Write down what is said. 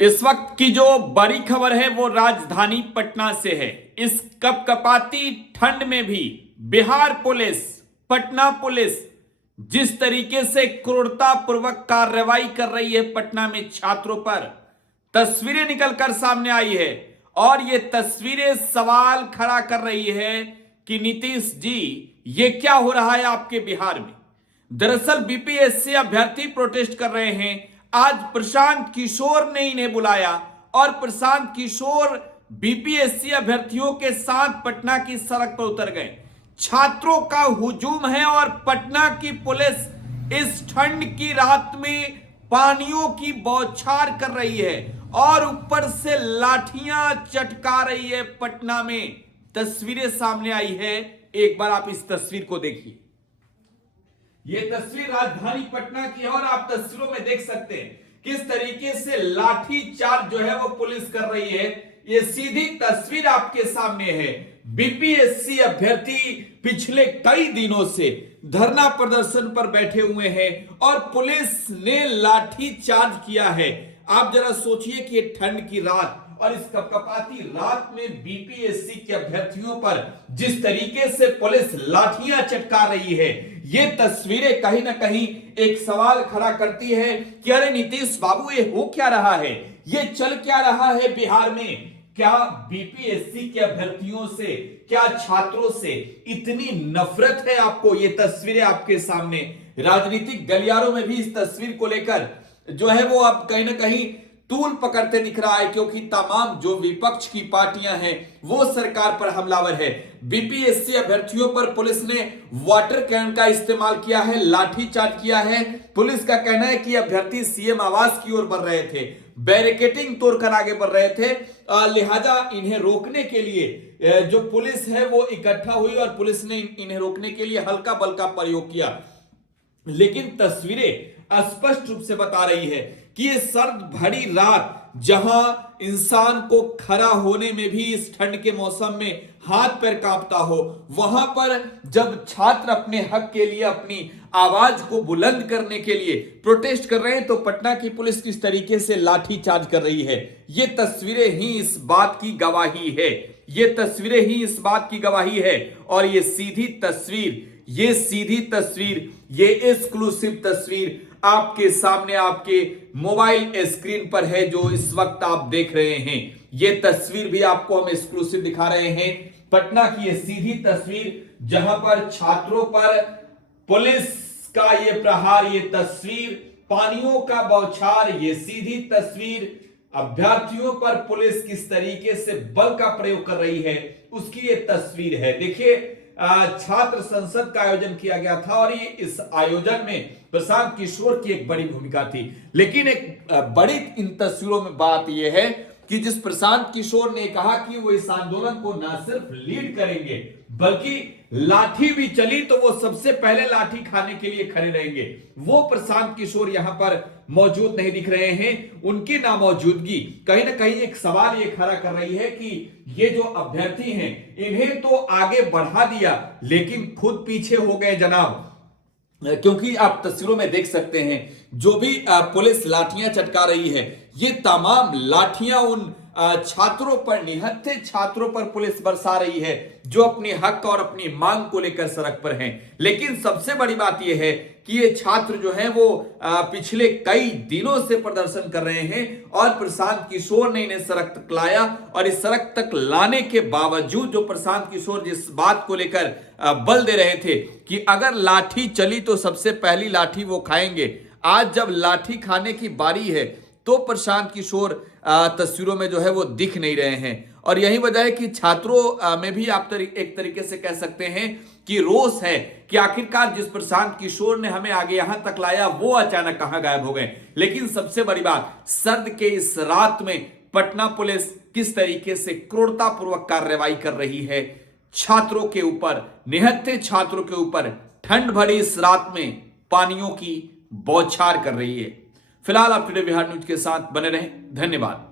इस वक्त की जो बड़ी खबर है वो राजधानी पटना से है। इस कपकपाती ठंड में भी बिहार पुलिस, पटना पुलिस जिस तरीके से क्रूरतापूर्वक कार्रवाई कर रही है पटना में छात्रों पर, तस्वीरें निकलकर सामने आई है और ये तस्वीरें सवाल खड़ा कर रही है कि नीतीश जी ये क्या हो रहा है आपके बिहार में। दरअसल बीपीएससी अभ्यर्थी प्रोटेस्ट कर रहे हैं। आज प्रशांत किशोर ने इन्हें बुलाया और प्रशांत किशोर बीपीएससी अभ्यर्थियों के साथ पटना की सड़क पर उतर गए। छात्रों का हुजूम है और पटना की पुलिस इस ठंड की रात में पानियों की बौछार कर रही है और ऊपर से लाठियां चटका रही है। पटना में तस्वीरें सामने आई है, एक बार आप इस तस्वीर को देखिए। ये तस्वीर राजधानी पटना की है और आप तस्वीरों में देख सकते हैं किस तरीके से लाठी चार्ज जो है वो पुलिस कर रही है। ये सीधी तस्वीर आपके सामने है। बीपीएससी अभ्यर्थी पिछले कई दिनों से धरना प्रदर्शन पर बैठे हुए हैं और पुलिस ने लाठी चार्ज किया है। आप जरा सोचिए कि ये ठंड की रात और इस कपकपाती रात में बीपीएससी के अभ्यर्थियों पर जिस तरीके से पुलिस लाठियां चटका रही है, ये तस्वीरें कहीं ना कहीं एक सवाल खड़ा करती है कि अरे नीतीश बाबू ये हो क्या रहा है, ये चल क्या रहा है बिहार में। क्या बीपीएससी के अभ्यर्थियों से, क्या छात्रों से इतनी नफरत है आपको। ये तस्वीरें आपके सामने राजनीतिक गलियारों में भी इस तस्वीर को लेकर जो है वो अब कहीं ना कहीं तूल पकड़ते दिख रहा है, क्योंकि तमाम जो विपक्ष की पार्टियां हैं वो सरकार पर हमलावर है। बीपीएससी अभ्यर्थियों पर पुलिस ने वाटर कैन का इस्तेमाल किया है, लाठीचार्ज किया है। पुलिस का कहना है कि अभ्यर्थी सीएम आवास की ओर बढ़ रहे थे, बैरिकेडिंग तोड़कर आगे बढ़ रहे थे, लिहाजा इन्हें रोकने के लिए जो पुलिस है वो इकट्ठा हुई और पुलिस ने इन्हें रोकने के लिए हल्का बल का प्रयोग किया। लेकिन तस्वीरें स्पष्ट रूप से बता रही है कि ये सर्द भरी रात, जहां इंसान को खड़ा होने में भी इस ठंड के मौसम में हाथ पैर कांपता हो, वहां पर जब छात्र अपने हक के लिए, अपनी आवाज को बुलंद करने के लिए प्रोटेस्ट कर रहे हैं, तो पटना की पुलिस किस तरीके से लाठी चार्ज कर रही है। ये तस्वीरें ही इस बात की गवाही है, ये तस्वीरें ही इस बात की गवाही है। और ये सीधी तस्वीर, ये एक्सक्लूसिव तस्वीर आपके सामने, आपके मोबाइल स्क्रीन पर है जो इस वक्त आप देख रहे हैं। ये तस्वीर भी आपको हम एक्सक्लूसिव दिखा रहे हैं। पटना की ये सीधी तस्वीर, जहां पर छात्रों पर पुलिस का ये प्रहार, ये तस्वीर पानियों का बौछार, ये सीधी तस्वीर अभ्यर्थियों पर पुलिस किस तरीके से बल का प्रयोग कर रही है उसकी ये तस्वीर है। देखिए, छात्र संसद का आयोजन किया गया था और ये इस आयोजन में प्रशांत किशोर की एक बड़ी भूमिका थी। लेकिन एक बड़ी इन तस्वीरों में बात यह है कि जिस प्रशांत किशोर ने कहा कि वो इस आंदोलन को ना सिर्फ लीड करेंगे बल्कि लाठी भी चली तो वो सबसे पहले लाठी खाने के लिए खड़े रहेंगे, वो प्रशांत किशोर यहां पर मौजूद नहीं दिख रहे हैं। उनकी नामौजूदगी कहीं ना कहीं एक सवाल ये खड़ा कर रही है कि ये जो अभ्यर्थी हैं इन्हें तो आगे बढ़ा दिया लेकिन खुद पीछे हो गए जनाब। क्योंकि आप तस्वीरों में देख सकते हैं जो भी पुलिस लाठियां चटका रही है, ये तमाम लाठियां उन छात्रों पर, निहत्थे छात्रों पर पुलिस बरसा रही है जो अपने हक और अपनी मांग को लेकर सड़क पर हैं। लेकिन सबसे बड़ी बात यह है कि ये छात्र जो हैं वो पिछले कई दिनों से प्रदर्शन कर रहे हैं और प्रशांत किशोर ने इन्हें सड़क तक लाया और इस सड़क तक लाने के बावजूद जो प्रशांत किशोर जिस बात को लेकर बल दे रहे थे कि अगर लाठी चली तो सबसे पहली लाठी वो खाएंगे, आज जब लाठी खाने की बारी है तो प्रशांत किशोर तस्वीरों में जो है वो दिख नहीं रहे हैं। और यही वजह है कि छात्रों में भी आप एक तरीके से कह सकते हैं कि रोष है कि आखिरकार जिस प्रशांत किशोर ने हमें आगे यहां तक लाया वो अचानक कहां गायब हो गए। लेकिन सबसे बड़ी बात, सर्द के इस रात में पटना पुलिस किस तरीके से क्रूरतापूर्वक कार्रवाई कर रही है छात्रों के ऊपर, निहत्थे छात्रों के ऊपर ठंड भरी इस रात में पानियों की बौछार कर रही है। फिलहाल आप टुडे बिहार न्यूज के साथ बने रहें। धन्यवाद।